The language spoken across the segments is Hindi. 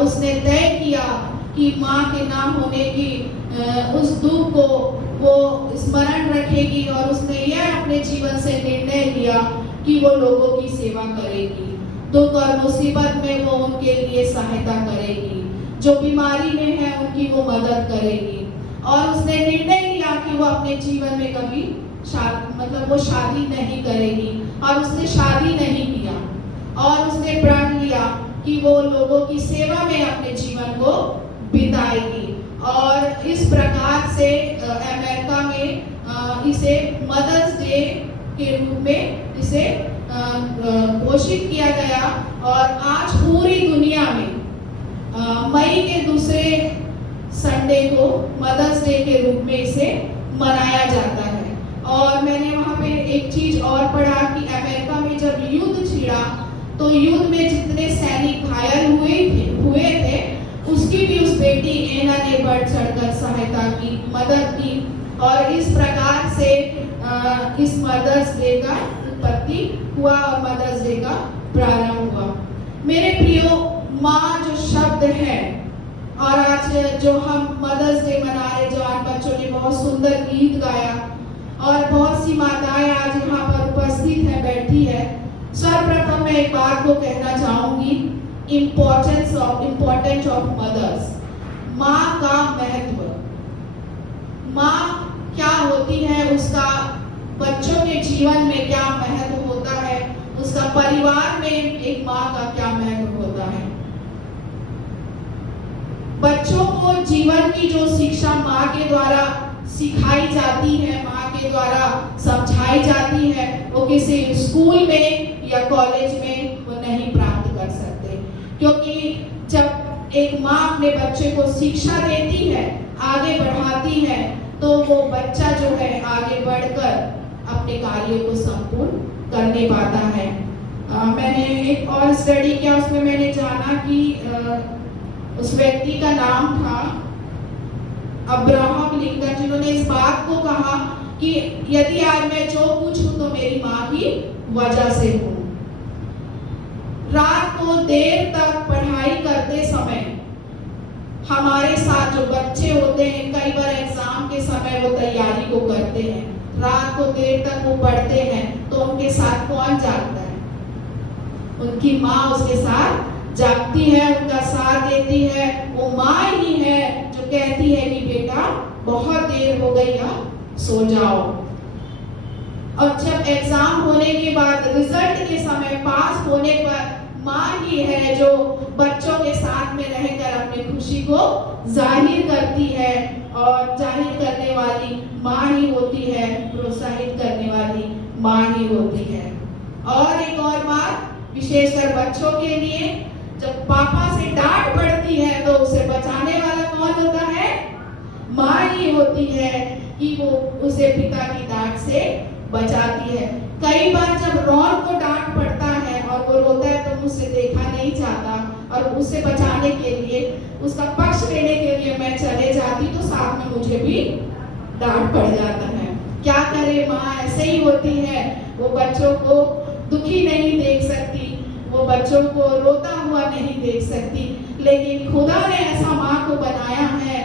उसने तय किया कि माँ के ना होने की उस दुख को वो स्मरण रखेगी, और उसने यह अपने जीवन से निर्णय लिया कि वो लोगों की सेवा करेगी, दुख और मुसीबत में वो उनके लिए सहायता करेगी, जो बीमारी में है उनकी वो मदद करेगी। और उसने निर्णय लिया कि वो अपने जीवन में कभी वो शादी नहीं करेगी, और उसने शादी नहीं किया, और उसने प्रण लिया कि वो लोगों की सेवा में अपने जीवन को बिताएगी। और इस प्रकार से अमेरिका में इसे मदर्स डे के रूप में इसे घोषित किया गया, और आज पूरी दुनिया में मई के दूसरे संडे को मदर्स डे के रूप में इसे मनाया जाता है। और मैंने वहाँ पे एक चीज और पढ़ा कि अमेरिका में जब युद्ध छिड़ा तो युद्ध में जितने सैनिक घायल हुए थे उसकी भी उस बेटी एना ने बढ़ चढ़कर सहायता की, मदद की, और इस प्रकार से इस मदर्स डे का उत्पत्ति हुआ और मदर्स डे का प्रारंभ हुआ। मेरे प्रियो, माँ जो शब्द है, और आज जो हम मदर्स डे मना रहे, जवान बच्चों ने बहुत सुंदर गीत गाया, और बहुत सी माताएं आज यहाँ पर उपस्थित है, बैठी है। सर्वप्रथम मैं एक बात को कहना चाहूंगी, इम्पोर्टेंस ऑफ मदर्स, माँ का महत्व। माँ क्या होती है, उसका बच्चों के जीवन में क्या महत्व होता है, उसका परिवार में एक माँ का क्या महत्व होता है। बच्चों को जीवन की जो शिक्षा माँ के द्वारा सिखाई जाती है, माँ के द्वारा समझाई जाती है, वो किसी स्कूल में या कॉलेज में वो नहीं प्राप्त कर सकते, क्योंकि जब एक माँ अपने बच्चे को शिक्षा देती है, आगे बढ़ाती है, तो वो बच्चा जो है आगे बढ़कर अपने कार्य को संपूर्ण करने पाता है। मैंने एक और स्टडी किया, उसमें मैंने जाना कि उस व्यक्ति का नाम था अब्राहम लिंकन, जिन्होंने इस बात को कहा कि यदि आज मैं जो कुछ हूं तो मेरी माँ की वजह से हूं। रात को देर तक पढ़ाई करते समय हमारे साथ जो बच्चे होते हैं, कई बार एग्जाम के समय वो तैयारी को करते हैं, रात को देर तक वो पढ़ते हैं, तो उनके साथ कौन जागता है? उनकी माँ उसके साथ जागती है, उनका साथ देती है। वो माँ ही है जो कहती है कि बेटा बहुत देर हो गई, अब सो जाओ। और जब एग्जाम होने के बाद रिजल्ट के समय पास होने पर माँ ही है जो बच्चों के साथ में रहकर अपनी खुशी को जाहिर करती है, और जाहिर करने वाली माँ ही होती है, प्रोत्साहित करने वाली माँ ही होती है। और एक और बात, विशेषकर बच्चों के लिए, जब पापा से डांट पड़ती है तो उसे बचाने वाला कौन होता है? माँ ही होती है कि वो उसे पिता की डांट से बचाती है। कई बार जब रॉन को डांट पड़ता है और वो रोता है तो मुझसे देखा नहीं जाता, और उसे बचाने के लिए, उसका पक्ष लेने के लिए मैं चले जाती तो साथ में मुझे भी डांट पड़ जाता है। क्या करे, माँ ऐसे ही होती है, वो बच्चों को दुखी नहीं देख सकती, वो बच्चों को रोता हुआ नहीं देख सकती, लेकिन खुदा ने ऐसा माँ को बनाया है,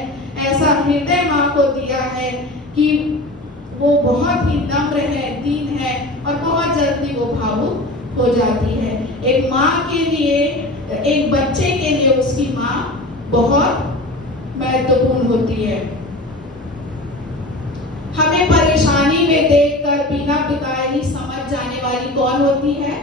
ऐसा हृदय माँ को दिया है कि वो बहुत ही नम्र है, दीन है, और बहुत जल्दी वो भावुक हो जाती है। एक माँ के लिए, एक बच्चे के लिए उसकी माँ बहुत महत्वपूर्ण होती है। हमें परेशानी में देखकर बिना बिताए ही समझ जाने वाली कौन होती है?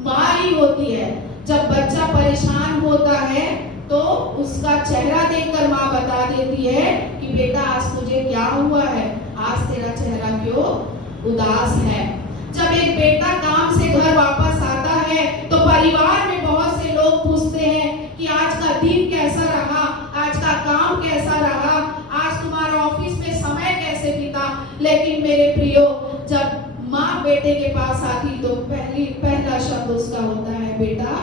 माँ ही होती है। जब बच्चा परेशान होता है तो उसका चेहरा देखकर माँ बता देती है कि बेटा आज तुझे क्या हुआ है, आज तेरा चेहरा क्यों उदास है। जब एक बेटा काम से घर वापस आता है तो परिवार में बहुत से लोग पूछते हैं कि आज का दिन कैसा रहा, आज का काम कैसा रहा, आज तुम्हारा ऑफिस में समय कैसे बीता। लेकिन मेरे प्रियो, जब माँ बेटे के पास आती तो पहला शब्द उसका होता है, बेटा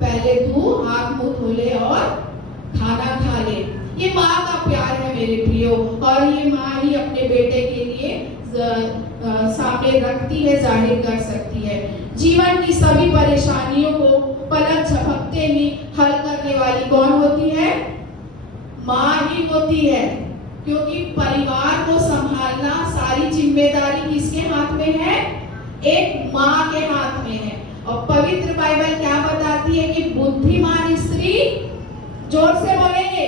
पहले तू हाथ मुंह धो ले और खाना खा ले। ये माँ का प्यार है मेरे प्रियो, और ये माँ ही अपने बेटे के लिए सामने रखती है, जाहिर कर सकती है। जीवन की सभी परेशानियों को पलक झपकते ही हल करने वाली कौन होती है? माँ ही होती है, क्योंकि परिवार को संभालना सारी जिम्मेदारी किसके हाथ में है? एक माँ के हाथ में है। और पवित्र बाइबल क्या बताती है कि बुद्धिमान स्त्री, जोर से बोलेंगे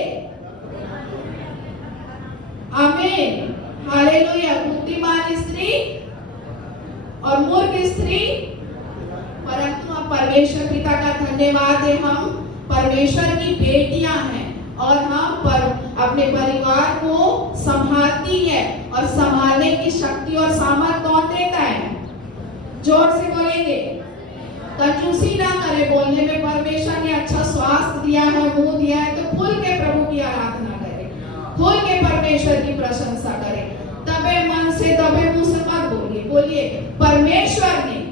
आमीन, हालेलुया, बुद्धिमान स्त्री और मूर्ख स्त्री, परंतु हम परमेश्वर पिता का धन्यवाद है, हम परमेश्वर की बेटियां हैं और हम अपने परिवार को संभालती है। और संभालने की शक्ति और सामर्थ कौन देता है? जोर से बोलेंगे, कंजूसी ना करे बोलने में। परमेश्वर ने अच्छा स्वास्थ्य दिया है, मुंह दिया है, तो खुल के प्रभु की आराधना करें, खुल के परमेश्वर की प्रशंसा करें। दबे मन से, दबे मुंह से मत बोलिए, बोलिए परमेश्वर ने,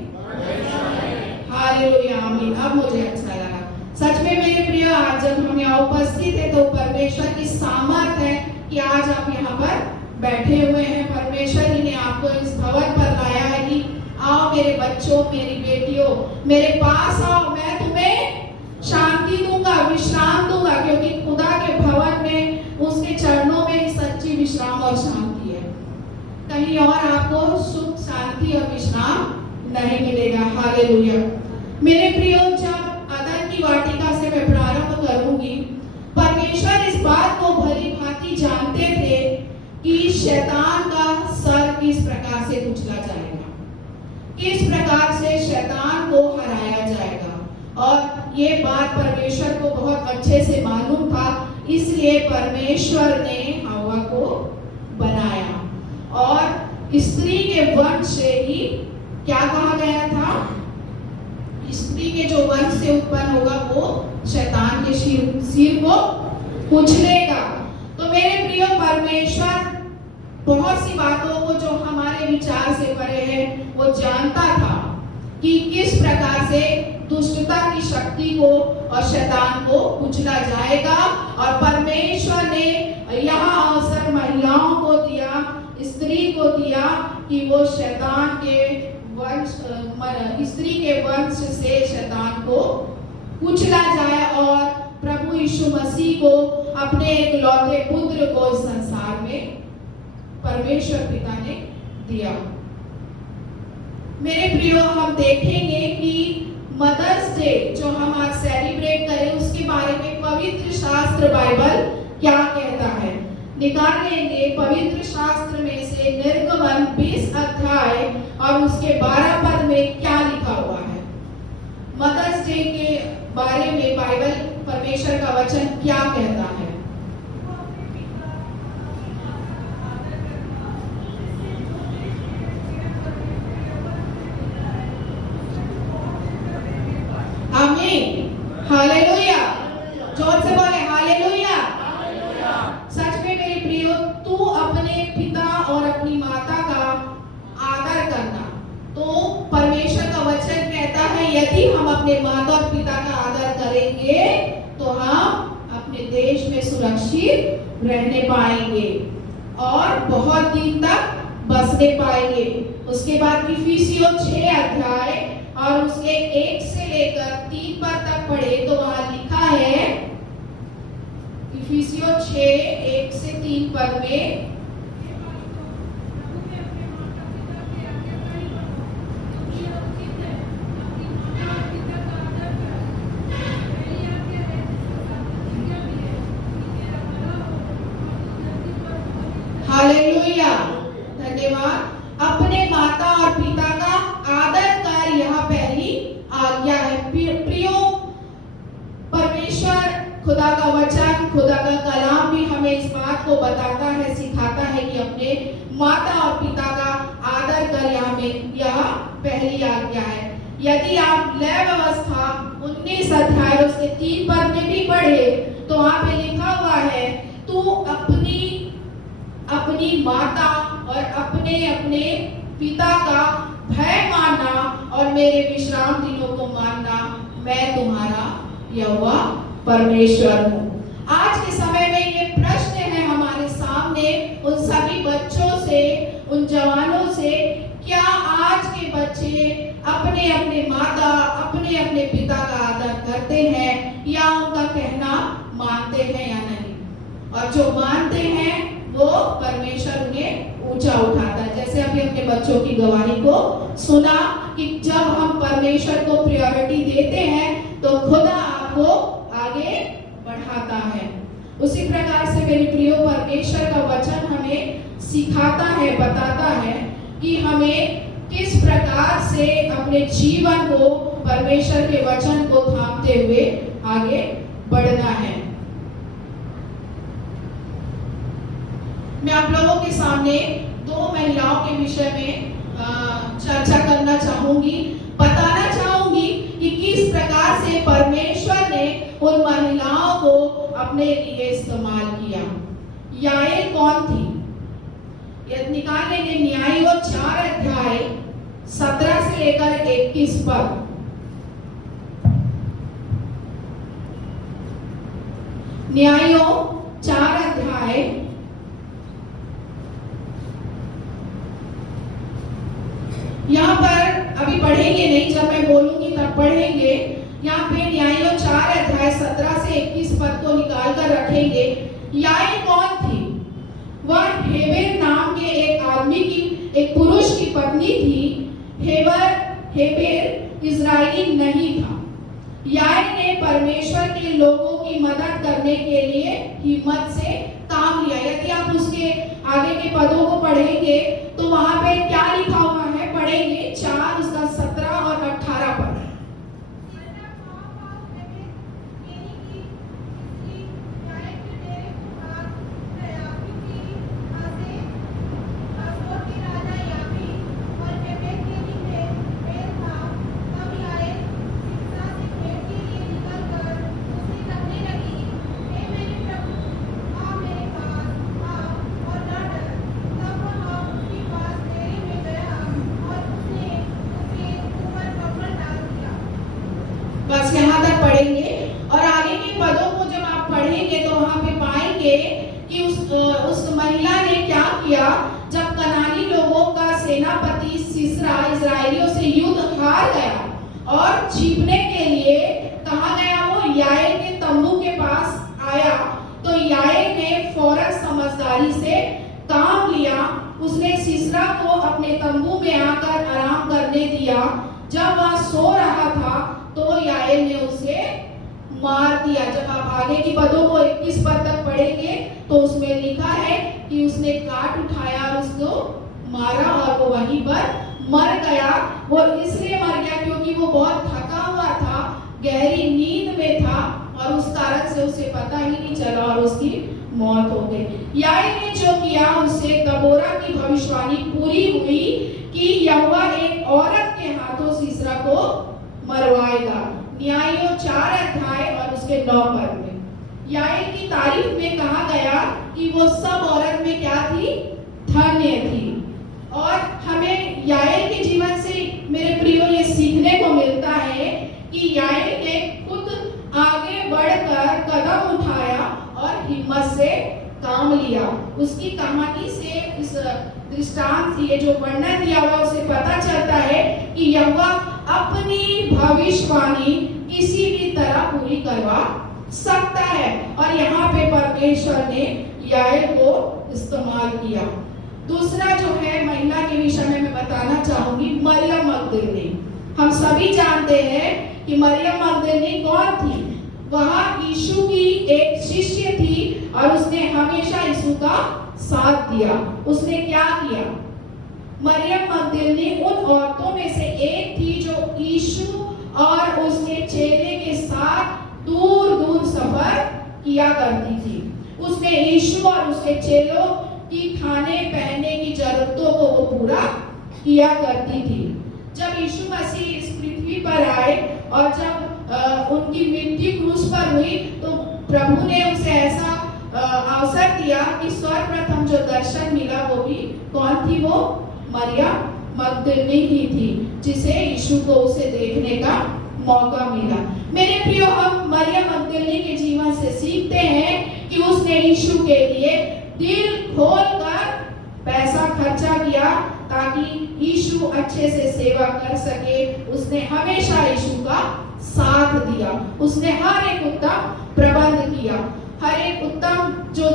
हालेलुया, आमीन। अब मुझे अच्छा लगा सच में मेरे प्रिय, आज जब हम यहाँ उपस्थित है तो परमेश्वर की सामर्थ है कि आज आप यहाँ पर बैठे हुए हैं। परमेश्वर ही ने आपको इस भवन पर लाया है कि आओ मेरे बच्चों, मेरी बेटियों, मेरे पास आओ, मैं तुम्हें शांति दूंगा, विश्राम दूंगा, क्योंकि खुदा के भवन में, उसके चरणों में सच्ची विश्राम और शांति है। कहीं और आपको सुख, शांति और विश्राम नहीं मिलेगा। हालेलुया। मेरे प्रियो, जब अदन की वाटिका से मैं प्रारंभ करूंगी, परमेश्वर इस बात को भली भांति जानते थे कि शैतान का सर किस प्रकार से कुचला जाएगा, किस प्रकार से शैतान को हराया जाएगा। और ये बात परमेश्वर को बहुत अच्छे से मालूम था, इसलिए परमेश्वर ने हवा को बनाया और स्त्री के वंश से ही, क्या कहा गया था, स्त्री के जो वंश से उत्पन्न होगा वो शैतान के सिर को कुचलेगा। तो मेरे प्रिय, परमेश्वर बहुत सी बातों को जो हमारे विचार से परे है वो जानता था कि किस प्रकार से दुष्टता की शक्ति को और शैतान को कुचला जाएगा। और परमेश्वर ने यह अवसर महिलाओं को दिया, स्त्री को दिया कि वो शैतान के वंश, स्त्री के वंश से शैतान को कुचला जाए और प्रभु यीशु मसीह को, अपने इकलौते पुत्र को इस संसार में परमेश्वर पिता ने दिया। मेरे प्रियो, हम देखेंगे कि मदर्स डे जो हम आज सेलिब्रेट करें, उसके बारे में पवित्र शास्त्र बाइबल क्या कहता है। निकाल लेंगे पवित्र शास्त्र में से निर्गमन 20 अध्याय और उसके 12 पद में क्या लिखा हुआ है। मदर्स डे के बारे में बाइबल, परमेश्वर का वचन क्या कहता है। आमीन, हालेलुया, जोर से बोले हालेलुया। सच में मेरे प्रियो, तू अपने पिता और अपनी माता का आदर करना। तो परमेश्वर का वचन कहता है यदि हम अपने माता और पिता का आदर करेंगे तो हम अपने देश में सुरक्षित रहने पाएंगे और बहुत दिन तक बसने पाएंगे। उसके बाद इफिसियों 6 अध्याय और उसके 1 से लेकर 3 पद तक पढ़े तो वहां लिखा है, इफिसियों 6 1 से 3 पद में, हालेलुया, धन्यवाद। अपने माता और पिता का आदर कर, यह पहली आज्ञा है। प्रियो, परमेश्वर, खुदा का वचन, खुदा का कलाम भी हमें इस बात को बताता है, सिखाता है कि अपने माता और पिता का आदर कर, यह पहली आज्ञा है। यदि आप लय व्यवस्था 19 अध्याय उसके 3 पद में भी पढ़े तो वहां पे लिखा हुआ है, तू अपनी माता और अपने पिता का भय मानना और मेरे विश्राम दिनों को मानना, मैं तुम्हारा यहोवा परमेश्वर हूँ। आज के समय में ये प्रश्न है हमारे सामने, उन सभी बच्चों से, उन जवानों अपने अपने माता अपने अपने पिता का आदर करते हैं या उनका कहना मानते हैं या नहीं। और जो मानते हैं वो परमेश्वर उन्हें ऊंचा उठाता है। जैसे अभी अपने बच्चों की गवाही को सुना कि जब हम परमेश्वर को प्रायोरिटी देते हैं तो खुदा आपको आगे बढ़ाता है। उसी प्रकार से मेरे प्रियो, परमेश्वर का वचन हमें सिखाता है, बताता है कि हमें किस प्रकार से अपने जीवन को परमेश्वर के वचन को थामते हुए आगे बढ़ना है। मैं आप लोगों के सामने दो महिलाओं के विषय में चर्चा करना चाहूंगी, बताना चाहूंगी कि किस प्रकार से परमेश्वर ने उन महिलाओं को अपने लिए इस्तेमाल किया। याएल कौन थी? यदि निकाल लेंगे न्यायों 4 अध्याय 17 से लेकर 21 पद। न्यायों 4 अध्याय यहाँ पर अभी पढ़ेंगे नहीं, जब मैं बोलूंगी तब पढ़ेंगे। यहाँ पे न्यायों 4 अध्याय 17 से 21 पद को निकाल कर रखेंगे। याएल कौन थी? वह हेबेर नाम के एक पुरुष की पत्नी थी। हेबेर इजरायली नहीं था। याएल ने परमेश्वर के लोगों की मदद करने के लिए हिम्मत से काम लिया। यदि आप उसके आगे के पदों को पढ़ेंगे तो वहां पे क्या लिखा हुआ है, पढ़ेंगे 4 उसका 17 और 18 पद। बस यहाँ तक पढ़ेंगे और आगे के पदों को जब आप पढ़ेंगे तो वहां पे पाएंगे कि उस महिला ने क्या किया। जब कनानी लोगों का सेनापति सिसरा इजरायलियों से युद्ध हार गया और छिपने के लिए कहा गया, वो याएल के तंबू के पास आया तो याएल ने फौरन समझदारी से काम लिया। उसने सिसरा को अपने तंबू में आकर आराम करने दिया। जब वह सो रहा था तो याएल ने उसे मार दिया। जब आप आगे की पदों को 21 पद तक पढ़ेंगे तो उसमें लिखा है कि उसने काट उठाया और उसको मारा और वो वहीं पर मर गया। वो इसलिए मर गया क्योंकि वो बहुत थका हुआ था, गहरी नींद में था और उस कारण से उसे पता ही नहीं चला और उसकी मौत हो गई। याएल ने जो किया उससे दबोरा की भविष्यवाणी पूरी हुई कि यहोवा एक औरत के हाथों सीसरा को मरवाएगा। न्यायों 4 अध्याय और उसके 9 पद में याएल की तारीफ में कहा गया कि वो सब औरत में क्या थी? धन्य थी। और हमें याएल के जीवन से मेरे प्रियो ये सीखने को मिलता है कि याएल ने खुद आगे बढ़कर कदम उठाया और हिम्मत से काम लिया। उसकी कहानी से इस दृष्टांत ये जो वर्णन दिया हुआ उसे पता चलता है कि यहोवा अपनी भविष्यवाणी किसी भी तरह पूरी करवा सकता है। और यहाँ पे परमेश्वर ने याएल को इस्तेमाल किया। दूसरा जो है महिला के विषय में मैं बताना चाहूंगी, मरियम मगदलीनी। हम सभी जानते हैं कि मरियम मगदलीनी कौन थी? वह यीशु की एक शिष्य थी और उसने हमेशा यीशु का साथ दिया। उसने क्या किया? मरियम मगदलीनी उन औरतों में से एक थी जो यीशु और उसके चेले के साथ दूर दूर सफर किया करती थी। उसने यीशु और उसके चेलों की खाने पहनने की जरूरतों को वो पूरा किया करती थी। जब यीशु मसीह इस पृथ्वी पर आए और जब उनकी मृत्यु क्रूस पर हुई तो प्रभु ने उसे ऐसा अवसर दिया कि सर्वप्रथम जो दर्शन मिला वो भी कौन थी? वो मरियम मगदलीनी ही थी, जिसे यीशु को उसे देखने का मौका मिला। मेरे प्रियो, हम मरियम मगदलीनी के जीवन से सीखते हैं कि उसने यीशु के लिए दिल खोलकर पैसा खर्चा किया ताकि यीशु अच्छे से सेवा कर सके। उसने हमेशा यीशु का साथ दिया, उसने हर एक उत्तम प्रबंध किया, हर एक उत्तम जो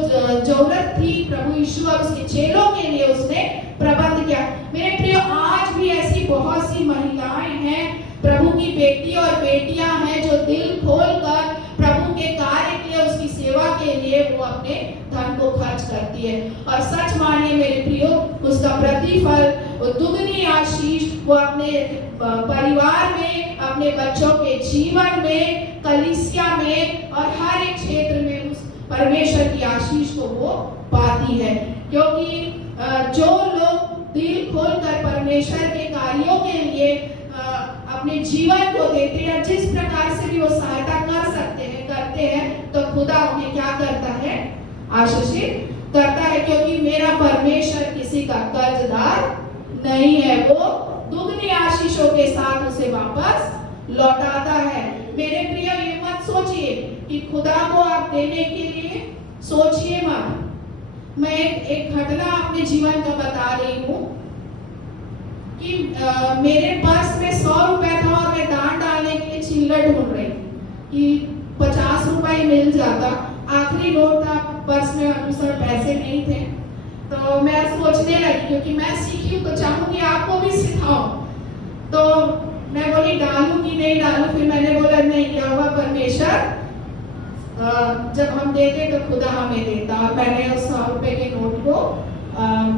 जरूरत थी प्रभु यीशु और उसके चेलों के लिए उसने प्रबंध किया। मेरे प्रियो, आज भी ऐसी बहुत सी महिलाएं हैं, प्रभु की बेटी और बेटियां हैं जो दिल खोलकर प्रभु के कार्य के लिए, उसकी सेवा के लिए वो अपने धन को खर्च करती है। और सच मानिए मेरे प्रियो, उसका प्रतिफल, वो दुगनी आशीष वो अपने परिवार में, अपने बच्चों के जीवन में, कलीसिया में और हर एक क्षेत्र में उस परमेश्वर की आशीष को वो पाती है। क्योंकि जो लोग दिल खोलकर परमेश्वर के कार्यों के लिए अपने जीवन को देते हैं, जिस प्रकार से भी वो सहायता कर सकते हैं करते हैं, तो खुदा उन्हें क्या करता है? आशीषित करता है। क्योंकि मेरा परमेश्वर किसी का कर्जदार नहीं है, वो दुगनी आशीषों के साथ उसे वापस लौटाता है। मेरे प्रिय, ये मत सोचिए कि खुदा को आप देने के लिए सोचिए मत। मैं एक घटना अपने जीवन का बता रही हूँ कि मेरे पर्स में 100 रुपए था और मैं दान डालने के लिए चिल्लर ढूंढ रही कि 50 रुपए मिल जाता। आखिरी नोट था पर्स में, अनुसार पैसे नहीं थे। तो मैं सोचने लगी, क्योंकि मैं सीखी हूँ तो चाहूंगी आपको भी सिखाऊं। तो मैं बोली डालूं कि नहीं डालूं। फिर मैंने बोला नहीं, क्या हुआ, परमेश्वर जब हम देते तो खुदा हमें देता। और मैंने उस 100 रुपए के नोट को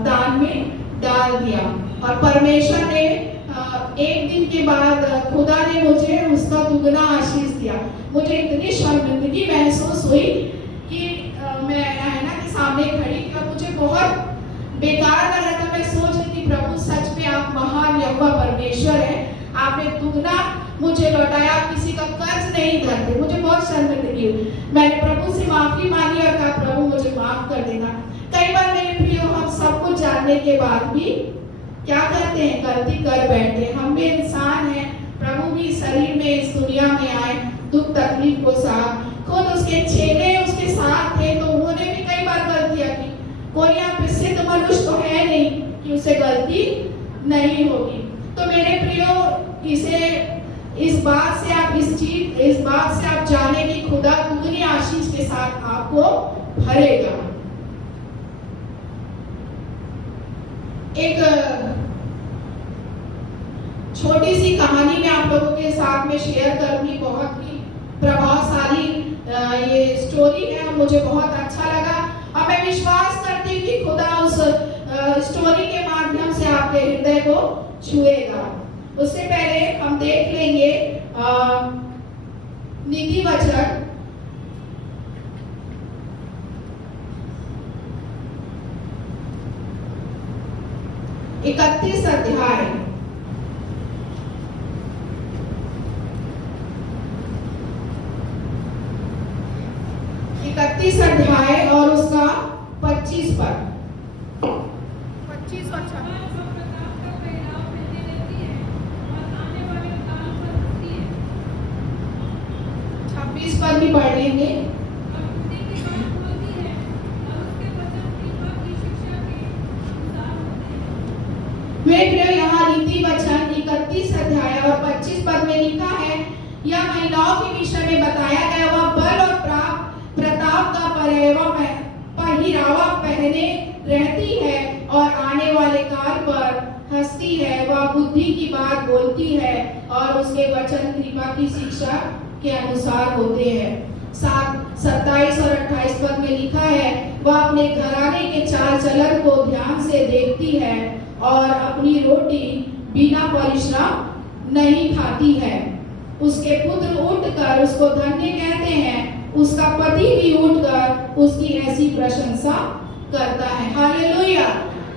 दान में डाल दिया और परमेश्वर ने एक दिन के बाद खुदा ने मुझे उसका दुगना आशीष दिया। मुझे इतनी शर्मिंदगी महसूस हुई कि मैं आईना के सामने खड़ी थी और मुझे बहुत बेकार लग रहा था। मैं सोच रही थी, प्रभु सच में आप महान यहोवा परमेश्वर हैं, आपने दुगना मुझे लौटाया, आप किसी का कर्ज नहीं करते। मुझे बहुत शर्मिंदगी हुई। मैंने प्रभु से माफी मांगी और कहा, प्रभु मुझे माफ कर देना। कई बार मेरे प्रियो, हम सब कुछ जानने के बाद भी क्या करते हैं? गलती कर बैठते हैं। हम भी इंसान हैं, प्रभु भी शरीर में इस दुनिया में आए, दुख तकलीफ को साथ, खुद उसके चेले उसके साथ थे तो उन्होंने भी कई बार गलतियां की। कोई यहाँ प्रसिद्ध मनुष्य तो है नहीं कि उसे गलती नहीं होगी। तो मेरे प्रियो, इस बात से आप जाने कि खुदा दुगनी आशीष के साथ आपको भरेगा। एक छोटी सी कहानी मैं आप लोगों के साथ में शेयर करूंगी। बहुत ही प्रभावशाली ये स्टोरी है, मुझे बहुत अच्छा लगा और मैं विश्वास करती हूँ कि खुदा उस स्टोरी के माध्यम से आपके हृदय को छुएगा। उससे पहले हम देख लेंगे नीति वचन 31 अध्याय 31 अध्याय और उसका 25 पद। 25 और 26 पद भी पढ़ लेंगे। यहाँ नीति वचन 31 अध्याय और 25 पद में लिखा है, यह महिलाओं के विषय में बताया गया, वह बल और प्रताप का पहिरावा पहने रहती है और आने वाले काल पर हंसती है। वह बुद्धि की बात बोलती है और उसके वचन कृपा की शिक्षा के अनुसार होते हैं। 27 और 28 पद में लिखा है, वह अपने घराने के चाल चलन को ध्यान से देखती है और अपनी रोटी बिना परिश्रम नहीं खाती है। उसके पुत्र उठकर उसको धन्य कहते हैं, उसका पति भी उठकर उसकी ऐसी प्रशंसा करता है। हालेलुया।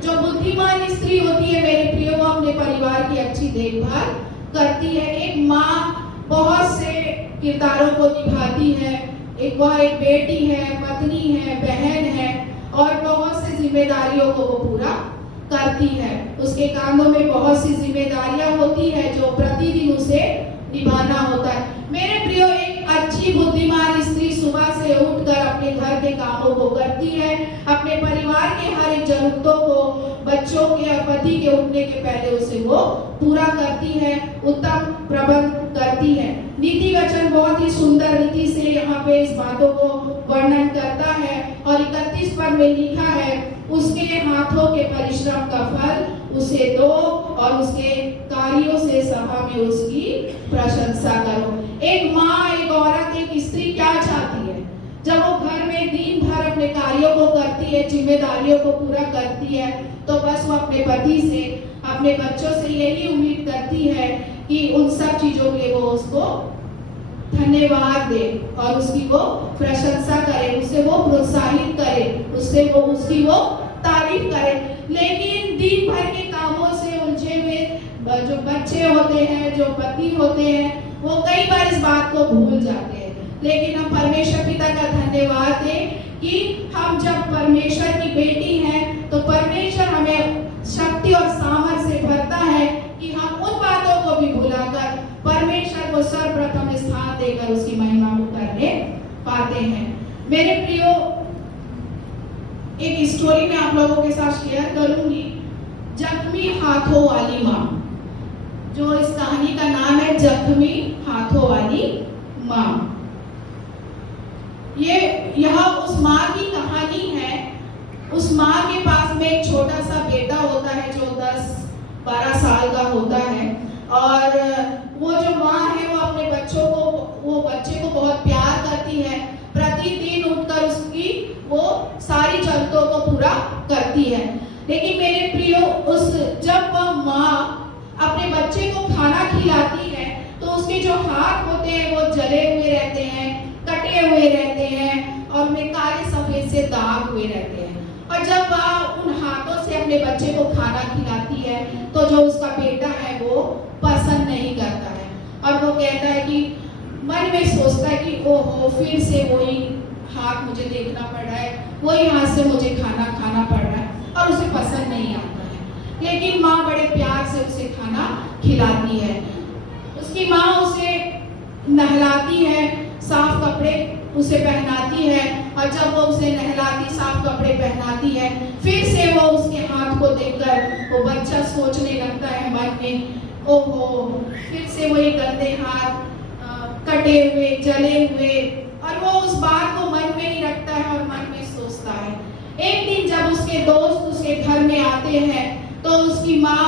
जो बुद्धिमान स्त्री होती है मेरे प्रियो, वो अपने परिवार की अच्छी देखभाल करती है। एक माँ बहुत से किरदारों को निभाती है। वह एक बेटी है, पत्नी है, बहन है और बहुत सी जिम्मेदारियों को वो पूरा करती है। उसके कांधों में बहुत सी जिम्मेदारियां होती है जो प्रतिदिन उसे निभाना होता है। मेरे प्रियो, एक अच्छी बुद्धिमान स्त्री सुबह से उठकर अपने घर के कामों को करती है, अपने परिवार के हर एक जरूरतों को, बच्चों के और पति के उठने के पहले उसे वो पूरा करती है, उत्तम प्रबंध करती है। नीति वचन बहुत ही सुंदर रीति से यहाँ पे इस बातों को वर्णन करता है और 31 पद में लिखा है, उसके हाथों के परिश्रम का फल उसे दो और उसके कार्यों से सभा में उसकी प्रशंसा करो। एक माँ, एक औरत, एक स्त्री क्या चाहती है? जब वो घर में दिन भर अपने कार्यों को करती है, जिम्मेदारियों को पूरा करती है, तो बस वो अपने पति से, अपने बच्चों से यही उम्मीद करती है कि उन सब चीजों के लिए वो उसको धन्यवाद दे और उसकी वो प्रशंसा करे, उसे वो प्रोत्साहित करे, उससे वो उसकी वो तारीफ करे। लेकिन दिन भर के कामों से उलझे हुए जो बच्चे होते हैं, जो पति होते हैं, वो कई बार इस बात को भूल जाते हैं। लेकिन हम परमेश्वर पिता का धन्यवाद दें कि हम जब परमेश्वर की बेटी हैं, तो परमेश्वर हमें शक्ति और सामर्थ्य से भरता है कि हम उन बातों को भी भुलाकर परमेश्वर को सर्वप्रथम स्थान देकर उसकी महिमा को करने पाते हैं। मेरे प्रियो, एक स्टोरी मैं आप लोगों के साथ शेयर करूंगी, जख्मी हाथों वाली माँ। जो इस कहानी का नाम है जख्मी हाथों वाली माँ। यह उस माँ की कहानी है। उस माँ के पास में एक छोटा सा बेटा होता है जो 10-12 साल का होता है, और वो जो माँ है वो अपने बच्चे को बहुत प्यार करती है। प्रतिदिन उठकर उसकी वो सारी जरूरतों को पूरा करती है। लेकिन मेरे प्रियो, जब वह माँ अपने बच्चे को खाना खिलाती है, तो उसके जो हाथ होते हैं वो जले हुए रहते हैं, कटे हुए रहते हैं और उनमें काले सफेद से दाग हुए रहते हैं। और जब वह उन हाथों से अपने बच्चे को खाना खिलाती है, तो जो उसका बेटा है वो पसंद नहीं करता है, और वो कहता है कि मन में सोचता है कि ओहो, फिर से वही हाथ मुझे देखना पड़ रहा है, वही हाथ से मुझे खाना खाना पड़ रहा है, और उसे पसंद नहीं आता है। लेकिन माँ बड़े प्यार से उसे खाना खिलाती है। उसकी माँ उसे नहलाती है, साफ कपड़े उसे पहनाती है, और जब वो उसे नहलाती, साफ कपड़े पहनाती है, फिर से वो उसके हाथ को देखकर वो बच्चा सोचने लगता है मन में, ओहो, फिर से वही गंदे हाथ, कटे हुए, जले हुए, और वो उस बात को मन में ही रखता है और मन में सोचता है। एक दिन जब उसके दोस्त उसके घर में आते हैं, तो उसकी माँ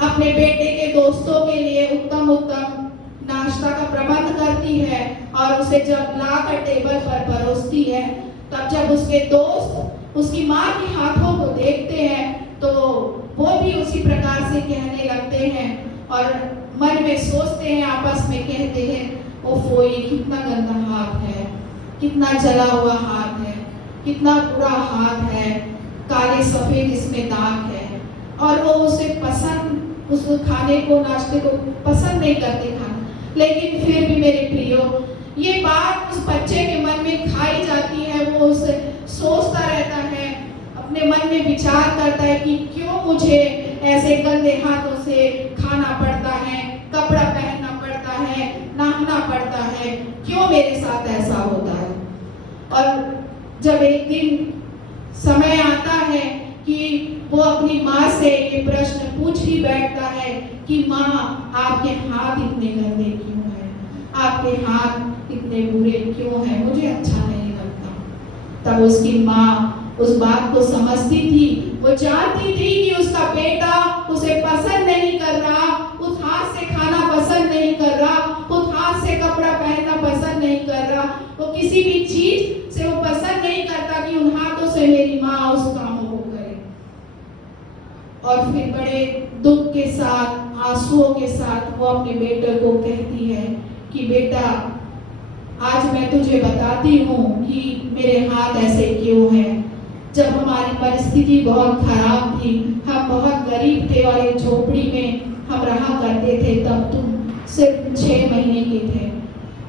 अपने बेटे के दोस्तों के लिए उत्तम नाश्ता का प्रबंध करती है, और उसे जब लाकर टेबल पर परोसती है, तब जब उसके दोस्त उसकी माँ के हाथों को देखते हैं, तो वो भी उसी प्रकार से कहने लगते हैं और मन में सोचते हैं, आपस में कहते हैं, ओफो, ये कितना गंदा हाथ है, कितना जला हुआ हाथ है, कितना बुरा हाथ है, काले सफेद इसमें दाग है। और वो उस खाने को, नाश्ते को पसंद नहीं करते खाना। लेकिन फिर भी मेरे प्रियो, ये बात उस बच्चे के मन में खाई जाती है। वो उसे सोचता रहता है, अपने मन में विचार करता है कि क्यों मुझे ऐसे गंदे हाथों से खाना पड़ता है, कपड़ा पहनना पड़ता है, नहाना पड़ता है, क्यों मेरे साथ ऐसा होता है। और जब एक दिन समय आता है कि वो अपनी माँ से ये प्रश्न पूछ ही बैठता है कि माँ, आपके हाथ इतने गंदे क्यों हैं, आपके हाथ इतने बुरे क्यों हैं, मुझे अच्छा नहीं लगता। तब उसकी माँ उस बात को समझती थी, वो जानती थी कि उसका बेटा उसे पसंद नहीं कर रहा, उस हाथ से खाना पसंद नहीं कर रहा, उस हाथ से कपड़ा पहनना पसंद नहीं कर रहा, वो किसी भी चीज से वो पसंद नहीं करता कि उन हाथों से मेरी माँ उस कामों को करे। और फिर बड़े दुख के साथ, आंसुओं के साथ वो अपने बेटे को कहती है कि बेटा, आज मैं तुझे बताती हूँ कि मेरे हाथ ऐसे क्यों हैं। जब हमारी परिस्थिति बहुत खराब थी, हम बहुत गरीब थे और एक झोपड़ी में हम रहा करते थे, तब तुम सिर्फ 6 महीने के थे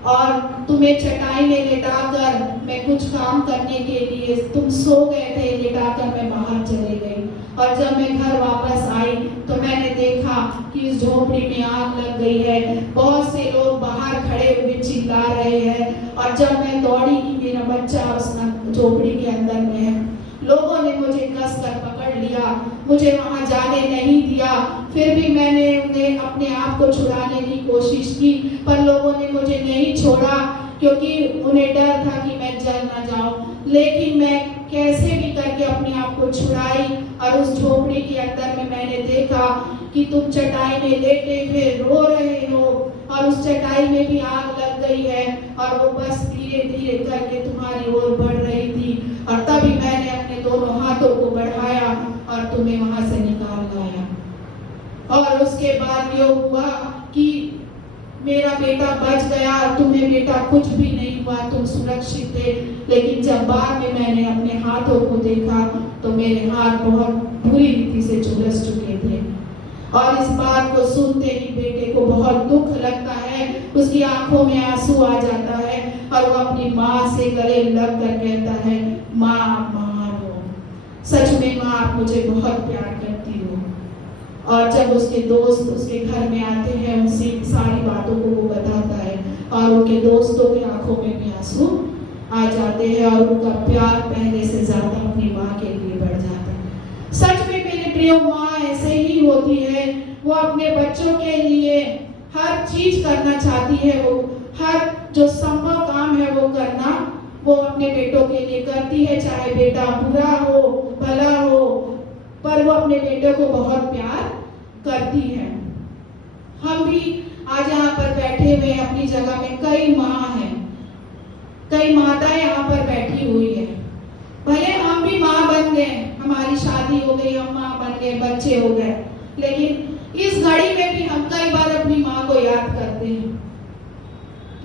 और तुम्हें चटाई में लेटाकर मैं कुछ काम करने के लिए, तुम सो गए थे, लेटाकर मैं बाहर चले गई। और जब मैं घर वापस आई तो मैंने देखा कि इस झोपड़ी में आग लग गई है। बहुत से लोग बाहर खड़े हुए चिल्ला रहे हैं और जब मैं दौड़ी कि मेरा बच्चा उस झोपड़ी के अंदर में है, लोगों ने मुझे कस कर पकड़ लिया, मुझे वहां जाने नहीं दिया। फिर भी मैंने उन्हें अपने आप को छुड़ाने की कोशिश की, पर लोगों ने मुझे नहीं छोड़ा क्योंकि उन्हें डर था कि मैं जल ना जाऊं। लेकिन मैं कैसे भी करके अपने आप को छुड़ाई और उस झोपड़ी के अंदर में मैंने देखा कि तुम चटाई में लेटे हुए रो रहे हो और उस चटाई में भी आग लग गई है और वो बस धीरे धीरे करके तुम्हारी ओर बढ़ रही थी। और तभी मैंने अपने दोनों हाथों को बढ़ाया और तुम्हें वहां से निकाल लाया। और उसके बाद ये हुआ कि मेरा बेटा बच गया, तुम्हें बेटा कुछ भी नहीं हुआ, तुम सुरक्षित थे। लेकिन जब बाद में मैंने अपने हाथों को देखा तो मेरे हाथ बहुत बुरी रीति से झुलस चुके थे। और इस बात को सुनते ही बेटे को बहुत दुख लगता है, उसकी आंखों में आंसू आ जाता है और वो अपनी माँ से गले लग कर कहता है, माँ आप महान हो, सच में माँ आप मुझे बहुत प्यार करती हो। और जब उसके दोस्त उसके घर में आते हैं, उनसे सारी बातों को वो बताता है और उनके दोस्तों की आंखों में भी आंसू आ जाते हैं और उनका प्यार पहले से ज्यादा अपनी माँ के लिए बढ़ जाता है। सच में मेरे प्रिय, माँ ऐसे ही होती है, वो अपने बच्चों के लिए हर चीज करना चाहती है, वो हर जो संभव काम है वो करना वो अपने बेटों के लिए करती है, चाहे बेटा बुरा हो भला हो, पर वो अपने बेटे को बहुत प्यार करती है। हम भी आज यहाँ पर बैठे हुए अपनी जगह में कई माँ हैं, कई माताएं यहाँ पर बैठी हुई है। भले हम भी माँ बन गए, हमारी शादी हो गई, हम माँ बन गए, बच्चे हो गए, लेकिन इस घड़ी में भी हम कई बार अपनी माँ को याद करते हैं।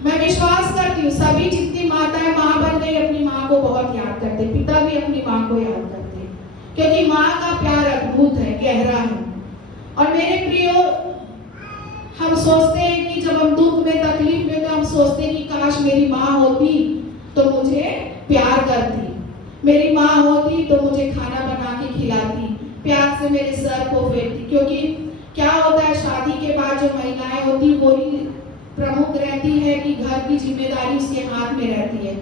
मैं विश्वास करती हूँ सभी जितनी माताएं माँ बन गई अपनी माँ को बहुत याद करते, पिता भी अपनी माँ को याद करते, क्योंकि माँ का प्यार अद्भुत है, गहरा है। और मेरे प्रियो, हम सोचते हैं कि जब हम दुख में तकलीफ में तो हम सोचते हैं कि काश मेरी माँ होती तो मुझे प्यार करती, मेरी माँ होती तो मुझे खाना बना के खिलाती, प्यार से मेरे सर को फेरती। क्योंकि क्या होता है, शादी के बाद जो महिलाएं होती वो ही प्रमुख रहती है कि घर की जिम्मेदारी उसके हाथ में रहती है,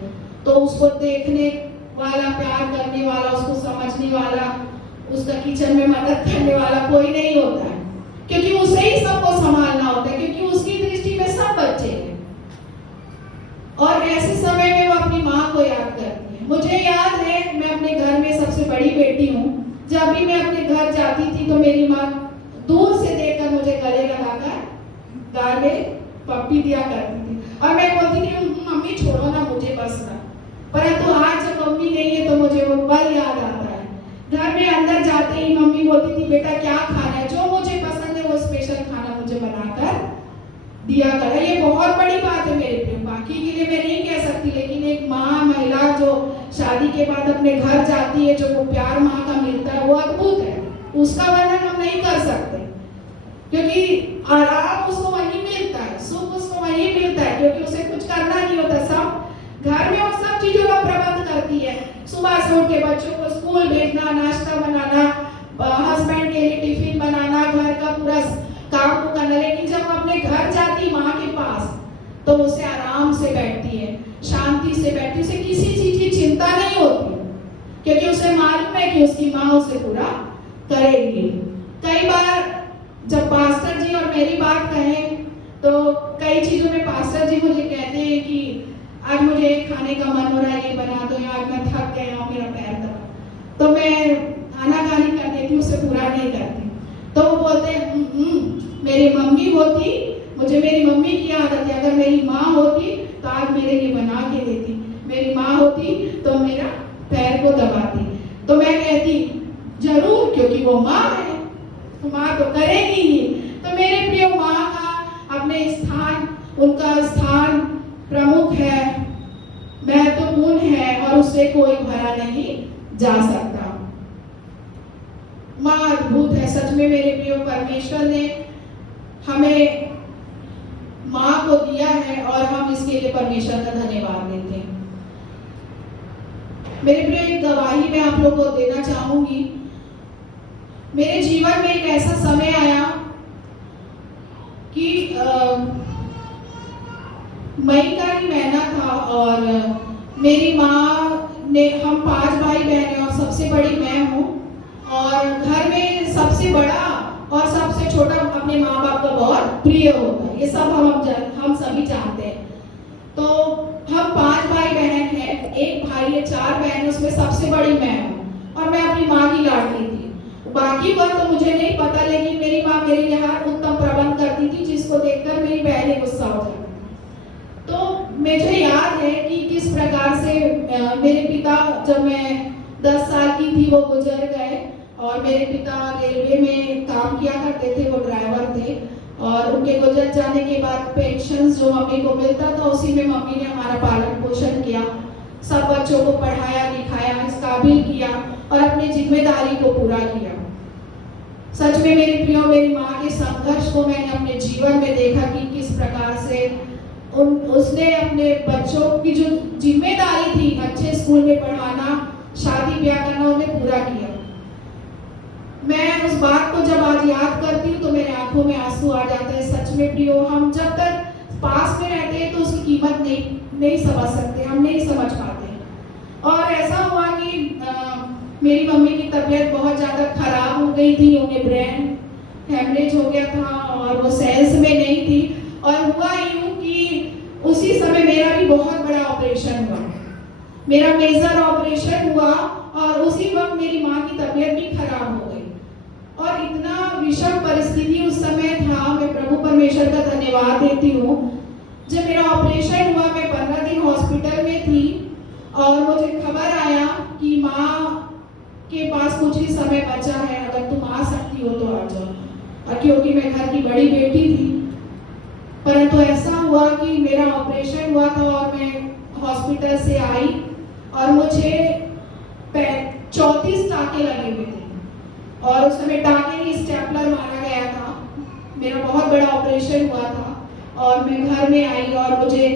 तो उसको देखने वाला, प्यार करने वाला, उसको समझने वाला, उसका किचन में मदद करने वाला कोई नहीं होता है, क्योंकि उसे ही सबको संभालना होता है, क्योंकि उसकी दृष्टि में सब बच्चे हैं। और ऐसे समय में वो अपनी माँ को याद करती है। मुझे याद है, मैं अपने घर में सबसे बड़ी बेटी हूँ, जब भी मैं अपने घर जाती थी तो मेरी माँ दूर से देखकर मुझे गले लगाकर गाल में पप्पी दिया करती थी और मैं बोलती थी मम्मी छोड़ो ना मुझे बस ना। परंतु आज जब मम्मी नहीं है तो मुझे वो पल याद आता है। घर में अंदर जाते ही मम्मी बोलती थी बेटा क्या खाना है, जो मुझे पसंद है वो स्पेशल खाना मुझे बनाकर दिया कर। ये बहुत बड़ी बात है मेरे प्रिय, बाकी के लिए मैं नहीं कह सकती, लेकिन एक माँ महिला जो शादी के बाद अपने घर जाती है, जो वो प्यार माँ का मिलता है वो अद्भुत है, उसका वर्णन हम नहीं कर सकते, क्योंकि आराम उसको वहीं मिलता है, सुख उसको वहीं मिलता है, क्योंकि उसे कुछ करना नहीं होता, सब घर में वो सब चीजों का प्रबंध करती है। सुबह से उठ के बच्चों को स्कूल भेजना, नाश्ता बनाना, हस्बैंड के लिए टिफिन बनाना, घर का पूरा काम को करना। लेकिन जब अपने घर जाती माँ के पास तो उसे आराम से बैठती है, शांति से बैठती, उसे किसी चीज की चिंता नहीं होती, क्योंकि उसे मालूम है कि उसकी माँ उसे पूरा करेगी। कई बार जब पास्टर जी और मेरी बात कहें तो कई चीजों में पास्टर जी मुझे कहते हैं कि आज मुझे खाने का मन हो रहा है, ये बना दो, या आज मैं थक गया हूँ, मेरा पैर दर्द, तो मैं आनाकानी कर देती हूँ, उसे पूरा नहीं करती। तो वो बोलते हैं मेरी मम्मी होती, मुझे मेरी मम्मी की आदत है, अगर मेरी माँ होती तो आज मेरे लिए बना के देती, मेरी माँ होती तो मेरा पैर को दबाती। तो मैं कहती जरूर, क्योंकि वो माँ है, तो माँ तो करेगी ही। तो मेरे प्रिय, माँ का अपने स्थान, उनका स्थान प्रमुख है, महत्वपूर्ण है और उससे कोई भरा नहीं जा सकता। माँ अद्भुत है, सच में मेरे प्रिय, परमेश्वर ने हमें माँ को दिया है और हम इसके लिए परमेश्वर का धन्यवाद देते हैं। मेरे प्रिय, एक गवाही मैं आप लोगों को देना चाहूंगी। मेरे जीवन में एक ऐसा समय आया कि मई का ही महीना था और मेरी माँ ने, हम 5 भाई बहन हैं और सबसे बड़ी मैं हूँ, और घर में सबसे बड़ा और सबसे छोटा अपने माँ बाप का बहुत प्रिय होता है, ये सब हम सभी जानते हैं। तो हम 5 भाई बहन हैं, एक भाई है, 4 बहन, उसमें सबसे बड़ी मैं हूँ और मैं अपनी माँ की लाडली थी। बाकी का तो मुझे नहीं पता, लेकिन मेरी माँ मेरे लिए हर उत्तम प्रबंध करती थी, जिसको देखकर मेरी बहनें गुस्सा हो जाती। तो मुझे याद है कि किस प्रकार से मेरे पिता, जब मैं 10 साल की थी, वो गुजर गए और मेरे पिता रेलवे में काम किया करते थे, वो ड्राइवर थे, और उनके गुजर जाने के बाद पेंशन जो मम्मी को मिलता था, उसी में मम्मी ने हमारा पालन पोषण किया, सब बच्चों को पढ़ाया लिखाया, इस काबिल किया और अपनी जिम्मेदारी को पूरा किया। सच में मेरी प्रियो, मेरी माँ के संघर्ष को मैंने अपने जीवन में देखा कि किस प्रकार से उसने अपने बच्चों की जो जिम्मेदारी थी, अच्छे स्कूल में पढ़ाना, शादी ब्याह करना, उन्हें पूरा किया। मैं उस बात को जब आज याद करती हूँ तो मेरे आंखों में आंसू आ जाते हैं। सच में प्रियो, हम जब तक पास में रहते हैं तो उसकी कीमत नहीं समझ सकते, हम नहीं समझ पाते। और ऐसा हुआ कि मेरी मम्मी की तबीयत बहुत ज़्यादा खराब हो गई थी, उन्हें ब्रेन हेमरेज हो गया था और वो सेंस में नहीं थी। और हुआ यूँ कि उसी समय मेरा भी बहुत बड़ा ऑपरेशन हुआ, मेरा मेजर ऑपरेशन हुआ और उसी वक्त मेरी माँ की तबीयत भी खराब हो गई और इतना विषम परिस्थिति उस समय था। मैं प्रभु परमेश्वर का धन्यवाद देती हूँ। जब मेरा ऑपरेशन हुआ, मैं 15 दिन हॉस्पिटल में थी और मुझे खबर आया कि माँ के पास कुछ ही समय बचा है, अगर तुम आ सकती हो तो आ जाओ। और क्योंकि मैं घर की बड़ी बेटी थी, परंतु ऐसा हुआ कि मेरा ऑपरेशन हुआ था और मैं हॉस्पिटल से आई और मुझे 34 टाँके लगे हुए थे और उस समय टाँके ही स्टेपलर मारा गया था। मेरा बहुत बड़ा ऑपरेशन हुआ था और मैं घर में आई और मुझे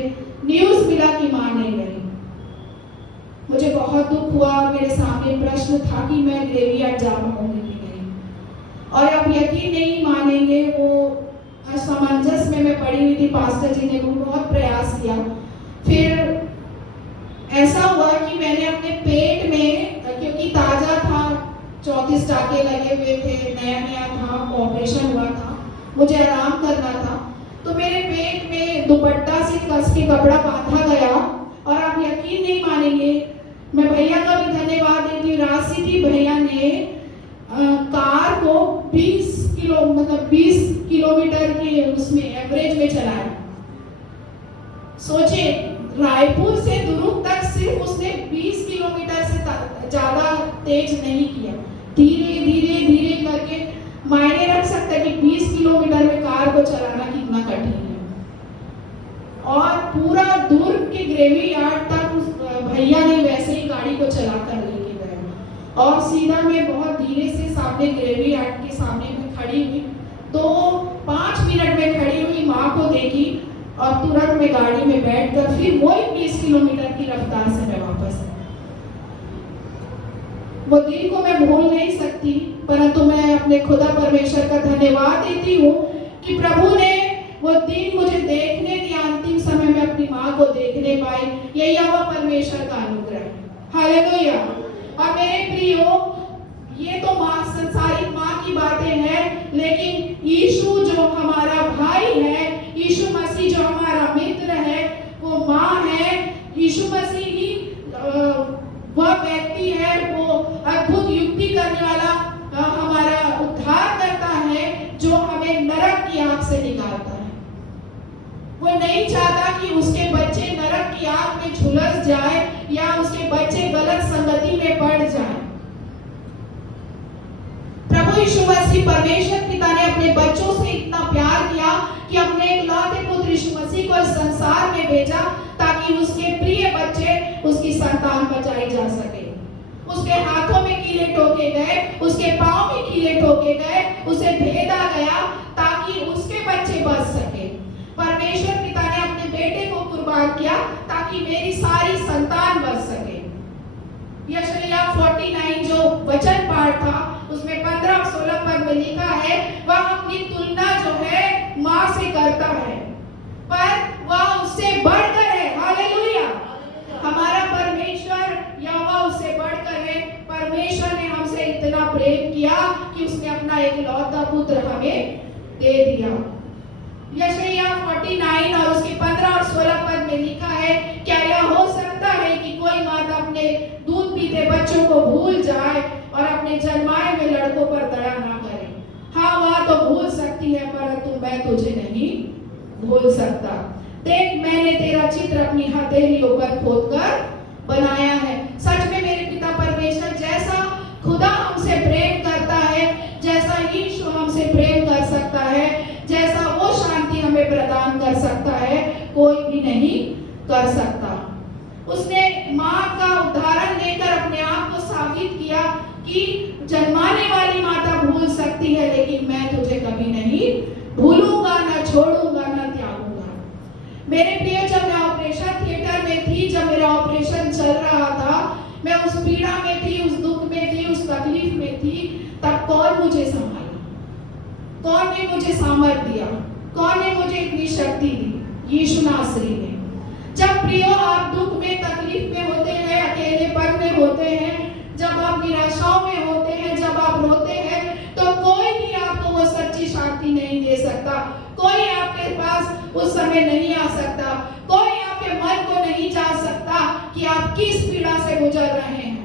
न्यूज़ मिला कि माँ नहीं रही। मुझे बहुत दुख हुआ और मेरे सामने प्रश्न था कि मैं ग्रेवयार्ड जा पाऊंगी कि नहीं। और आप यकीन नहीं मानेंगे, वो असमंजस में मैं पड़ी हुई थी। पास्टर जी ने बहुत प्रयास किया। फिर ऐसा हुआ कि मैंने अपने पेट में, क्योंकि ताज़ा था, 34 टाँके लगे हुए थे, नया नया था, ऑपरेशन हुआ था, मुझे आराम करना था, तो मेरे पेट में दुपट्टा से कस के कपड़ा बांधा गया। और आप यकीन नहीं मानेंगे, मैं भैया का भी धन्यवाद देती हूँ। राजसिटी भैया ने कार को 20 किलोमीटर के उसमें एवरेज में चलाया। सोचे, रायपुर से दुरुक तक सिर्फ उसने 20 किलोमीटर से ज्यादा तेज नहीं किया, धीरे धीरे धीरे करके। मायने रख सकता है कि 20 किलोमीटर में कार को चलाना कितना कठिन है। और पूरा दुर्ग के ग्रेवयार्ड तक उस भैया ने वैसे ही गाड़ी को चलाकर लेके गए और सीधा मैं बहुत धीरे से सामने ग्रेवयार्ड के सामने में खड़ी हुई। तो 5 मिनट में खड़ी हुई, माँ को देखी और तुरंत मैं गाड़ी में बैठकर फिर वही 20 किलोमीटर की रफ्तार से मैं वापस आई। वो दिन को मैं भूल नहीं सकती, परंतु मैं अपने खुदा परमेश्वर का धन्यवाद देती हूँ कि प्रभु ने वो दिन मुझे देखने दिया। अंतिम समय में अपनी माँ को देखने पाई। यही यहोवा परमेश्वर का अनुग्रह है। हालेलुया। और मेरे प्रियो, ये तो माँ, संसारिक माँ की बातें हैं, लेकिन यीशु जो हमारा भाई है, यीशु मसीह जो हमारा मित्र है, वो माँ है। यीशु मसीह ही वह व्यक्ति है, वो अद्भुत युक्ति करने वाला हमारा उद्धार करता है, जो हमें नरक की आग से निकालता है। वो नहीं चाहता कि उसके बच्चे नरक की आग में झुलस जाए या उसके बच्चे गलत संगति में पड़ जाए। प्रभु यीशु मसीह परमेश्वर पिता ने अपने बच्चों से इतना प्यार किया कि अपने इकलौते पुत्र यीशु मसीह को इस संसार में भेजा ताकि उसके प्रिय बच्चे, उसकी संतान बचाई जा सके। उसके हाथों में कीले ठोके गए, उसके पांव में कीले ठोके गए, उसे भेदा गया ताकि उसके बच्चे बच सके। परमेश्वर पिता ने अपने बेटे को कुर्बान किया ताकि मेरी सारी संतान बच सके। यशायाह 49 जो वचन पाठ था, उसमें 15-16 में लिखा है वह अपनी तुलना जो है माँ से करता है, पर वह उससे बढ़कर है। हालेलुया। हमारा परमेश्वर यहोवा उससे बढ़कर है। परमेश्वर ने हमसे इतना प्रेम किया कि उसने अपना एकलौता पुत्र हमें दे दिया। यशायाह 49 और उसके 15 और 16 पद में लिखा है, क्या यह हो सकता है कि कोई माता अपने दूध पीते बच्चों को भूल जाए और अपने जन्माए हुए लड़कों पर दया ना करे? हाँ, वह तो भूल सकती है, परंतु मैं तुझे नहीं भूल सकता। देख, मैंने तेरा चित्र अपनी हथेलियों पर खोदकर बनाया है। सच में मेरे पिता परमेश्वर जैसा खुदा हमसे प्रेम करता है, जैसा यीशु हमसे प्रेम कर सकता है, जैसा वो शांति हमें प्रदान कर सकता है, कोई भी नहीं कर सकता। उसने माँ का उदाहरण लेकर अपने आप को साबित किया कि जन्माने वाली माता भूल सकती है, लेकिन मैं तुझे कभी नहीं भूलूंगा, ना छोड़ूंगा, ना त्यागूंगा। मेरे प्रिय, जब मैं ऑपरेशन थिएटर में थी, जब मेरा ऑपरेशन चल रहा था, मैं उस पीड़ा में थी, उस दुख में थी, उस तकलीफ में थी, तब कौन मुझे संभाला? कौन ने मुझे सामर्थ्य दिया? कौन ने मुझे इतनी शक्ति दी? यीशु नासरी ने। जब प्रियो आप दुख में, तकलीफ में होते हैं, अकेलेपन में होते हैं, जब आप निराशाओं में होते हैं, जब आप रोते हैं, तो कोई भी आपको वो सच्ची शांति नहीं दे सकता। कोई आपके पास उस समय नहीं आ सकता। कोई आपके मन को नहीं जान सकता कि आप किस पीड़ा से गुजर रहे हैं,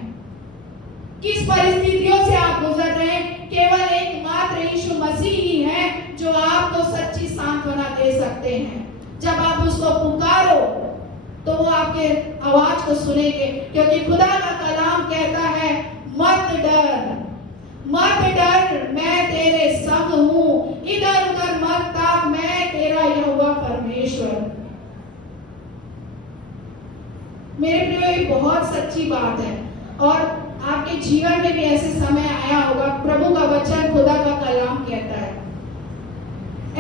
किस परिस्थितियों से आप गुजर रहे हैं। केवल एकमात्र यीशु मसीह ही है जो आपको सच्ची सांत्वना दे सकते हैं। जब आप उसको पुकारो तो वो आपके आवाज को सुनेंगे, क्योंकि खुदा का कलाम कहता है, मत डर, मत डर, मैं तेरे संग हूं, इधर उधर मत ताक, मैं तेरा यहोवा परमेश्वर। मेरे प्रियो, ये बहुत सच्ची बात है और आपके जीवन में भी ऐसे समय आया होगा। प्रभु का वचन, खुदा का कलाम कहता है,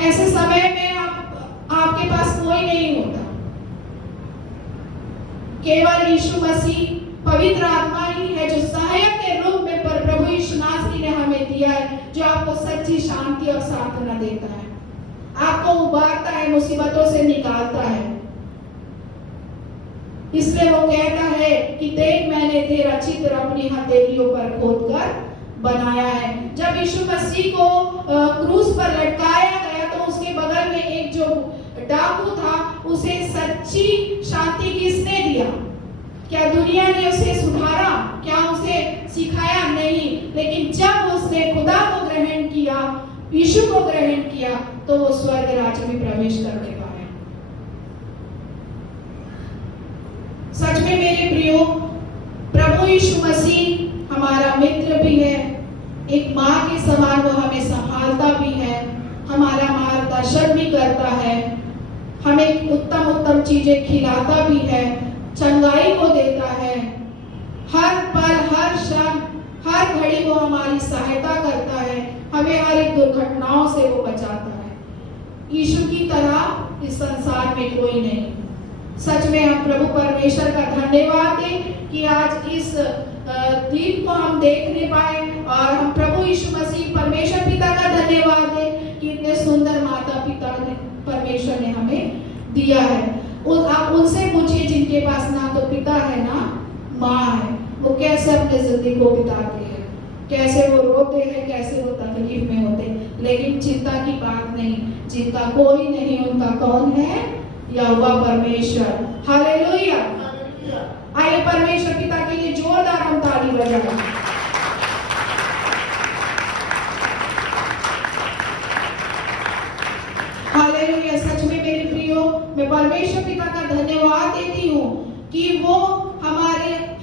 ऐसे समय में आपके पास कोई नहीं होता, केवल यीशु मसीह, पवित्र आत्मा ही है जो सहायक के रूप में पर प्रभु यीशु नासरी ने हमें दिया है, जो आपको सच्ची शांति और सांत्वना देता है, आपको उबारता है, मुसीबतों से निकालता है। इसलिए वो कहता है कि देख, मैंने तेरा चित्र अपनी हथेलियों पर खोदकर बनाया है। जब यीशु मसीह को क्रूस पर लटकाया गया तो उसके बगल में एक जो डाकू था, उसे सच्ची शांति किसने दिया? क्या दुनिया ने उसे सुधारा? क्या उसे सिखाया? नहीं। लेकिन जब उसने खुदा को ग्रहण किया, यीशु को ग्रहण किया, तो वो स्वर्ग राज्य में प्रवेश करने पाया। सच में मेरे प्रियो, प्रभु यीशु मसीह हमारा मित्र भी है, एक माँ के समान वो हमें संभालता भी है, हमारा मार्गदर्शन भी करता है, हमें उत्तम उत्तम चीजें खिलाता भी है, चंगाई को देता है, हर पल, हर क्षण, हर घड़ी वो हमारी सहायता करता है, हमें हर एक दुर्घटनाओं से वो बचाता है। यीशु की तरह इस संसार में कोई नहीं। सच में हम प्रभु परमेश्वर का धन्यवाद दें कि आज इस दिन को हम देखने पाए, और हम प्रभु यीशु मसीह परमेश्वर पिता का धन्यवाद दें कि इतने सुंदर माता पिता ने परमेश्वर ने हमें दिया है। आप उनसे पूछिए जिनके पास ना तो पिता है ना माँ है, वो कैसे अपने जिंदगी को बिताते हैं, कैसे वो रोते हैं, कैसे वो तकलीफ में होते हैं। लेकिन चिंता की बात नहीं, जिनका कोई नहीं उनका कौन है? यहोवा परमेश्वर। हालेलुया। आइए परमेश्वर पिता के लिए जोरदार हम ताली बजाएं। हालेलुया। सच में मेरे प्रियो, मैं परमेश्वर पिता का धन्यवाद देती हूँ कि वो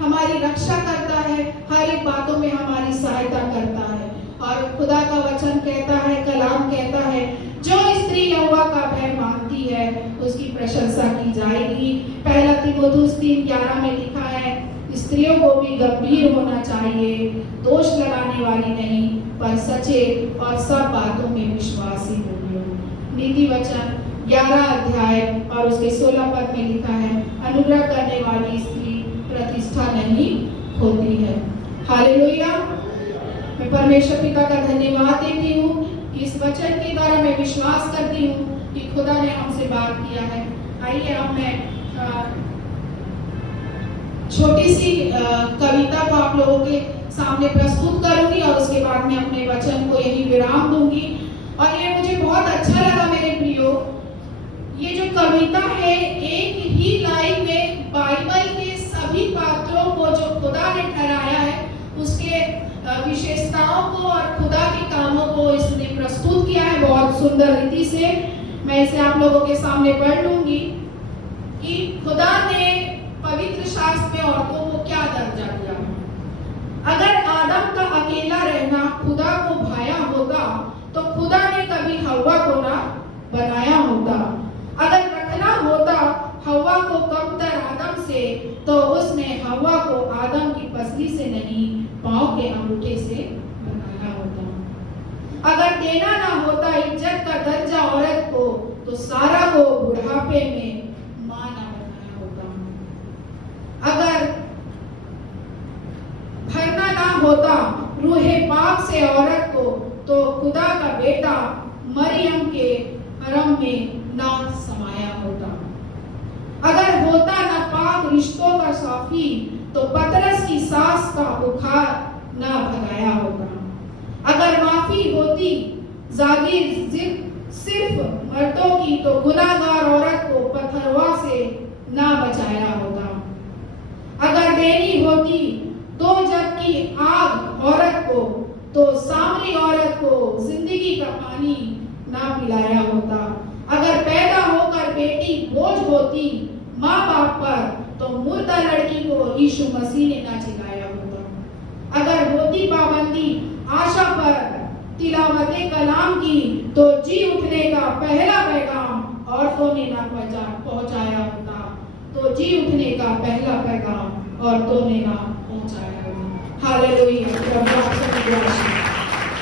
हमारी रक्षा करता है, हर एक बातों में हमारी सहायता करता है। और खुदा का वचन कहता है, कलाम कहता है, जो स्त्री यहोवा का भय मानती है उसकी प्रशंसा की जाएगी। पहला तीमुथियुस 3:11 में लिखा है, स्त्रियों को भी गंभीर होना चाहिए, दोष लगाने वाली नहीं, पर सचेत और सब बातों में विश्वासी होगी। नीति वचन 11 अध्याय और उसके 16 पद में लिखा है, अनुग्रह करने वाली स्त्री प्रतिष्ठा नहीं होती है। हालेलुया। मैं परमेश्वर पिता का धन्यवाद देती हूँ कि इस वचन के द्वारा मैं विश्वास करती हूँ कि खुदा ने हमसे बात किया है। आइए अब मैं छोटी सी कविता को आप लोगों के सामने प्रस्तुत करूंगी और उसके बाद में अपने वचन को यही विराम दूंगी। और ये मुझे बहुत अच्छा लगा मेरे प्रियो, ये जो कविता है एक ही लाइन में बाइबल के सभी पात्रों को जो खुदा ने ठहराया है उसके विशेषताओं को और खुदा के कामों को इसने प्रस्तुत किया है बहुत सुंदर रीति से। मैं इसे आप लोगों के सामने पढ़ लूंगी कि खुदा ने पवित्र शास्त्र में औरतों को क्या दर्जा दिया। अगर आदम का अकेला रहना खुदा को भाया होता तो खुदा ने कभी हव्वा को ना बनाया होता। अगर रखना होता हव्वा को कमतर आदम से तो उसने हव्वा को आदम की पसली से नहीं पांव के अंगूठे से बनाया होता। अगर देना ना होता इज्जत का दर्जा औरत को तो सारा को बुढ़ापे में मां ना बनाया होता। अगर भरना ना होता रूहे पाक से औरत को तो खुदा का बेटा मरियम के हरम में ना समाया होता। अगर होता ना पाक रिश्तों का साफी तो पतरस की सास का बुखार ना भगाया होता। अगर माफी होती जागीर सिर्फ मर्दों की तो गुनाहगार औरत को पथरवा से ना बचाया होता। अगर देनी होती दो जग की आग औरत को तो सामरी औरत को जिंदगी का पानी ना पिलाया होता। अगर पैदा होकर बेटी बोझ होती माँ बाप पर तो मुर्दा लड़की को यीशु मसीह ने ना जिलाया होता। अगर होती पाबंदी आशा पर तिलावते कलाम की तो जी उठने का पहला पैगाम औरतों ने ना पहुंचाया होता। तो जी उठने का पहला पैगाम औरतों ने ना पहुंचाया होता। हालेलुया।